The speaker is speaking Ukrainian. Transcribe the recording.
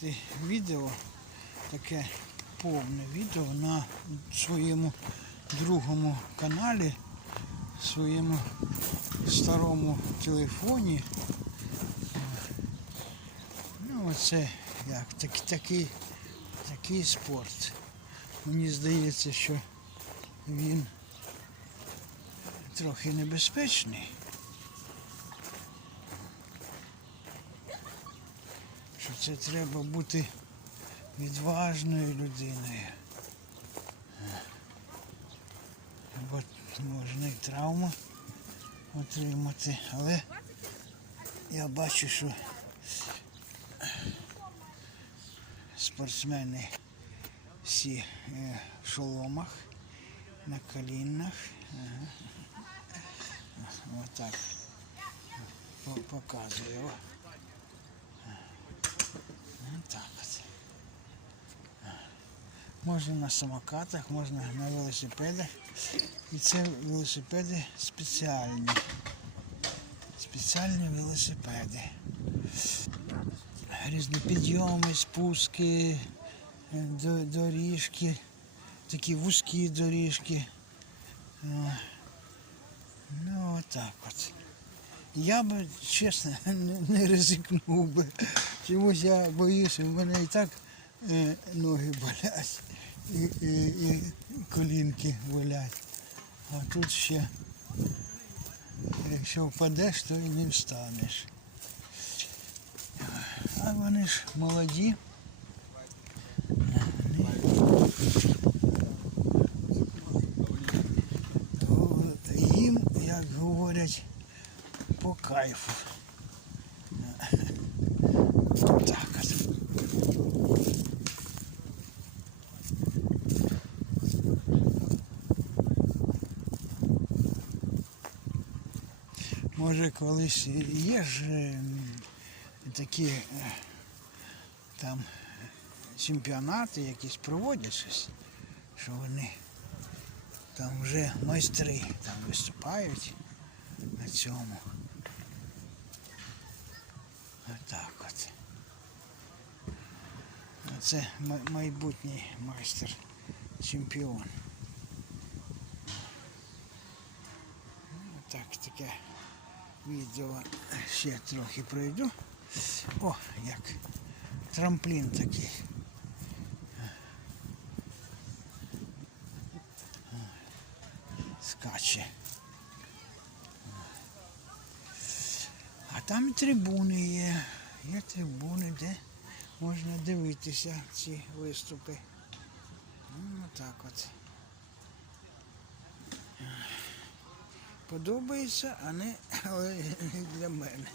Ти відео, таке повне відео на своєму другому каналі, своєму старому телефоні. Ну, оце як, так, такий, такий спорт. Мені здається, що він трохи небезпечний. Це треба бути відважною людиною. Бо можна і травму отримати. Але я бачу, що спортсмени всі е, в шоломах, на колінах. Ага. Отак. Показую. О. Так от. Можна на самокатах, можна на велосипедах. І це велосипеди спеціальні. Спеціальні велосипеди. Різні підйоми, спуски, е, доріжки, такі вузькі доріжки. Е, Ну, отак от. Я би, чесно, не, ризикнув би. Чомусь я боюся, в мене і так ноги болять, і, і, і колінки болять. А тут ще, якщо впадеш, то і не встанеш. А вони ж молоді. Їм, як говорять, по кайфу. Так от. Може колись є ж е, такі е, там чемпіонати якісь проводять щось, що вони там вже майстри там виступають на цьому. Отак от. Це майбутній майстер, чемпіон. Ну, Так, таке відео ще трохи пройду. О, як трамплін такий. Скаче. А там трибуни є. Є трибуни, де можна дивитися ці виступи. Ну, так от. Подобається, а не для мене.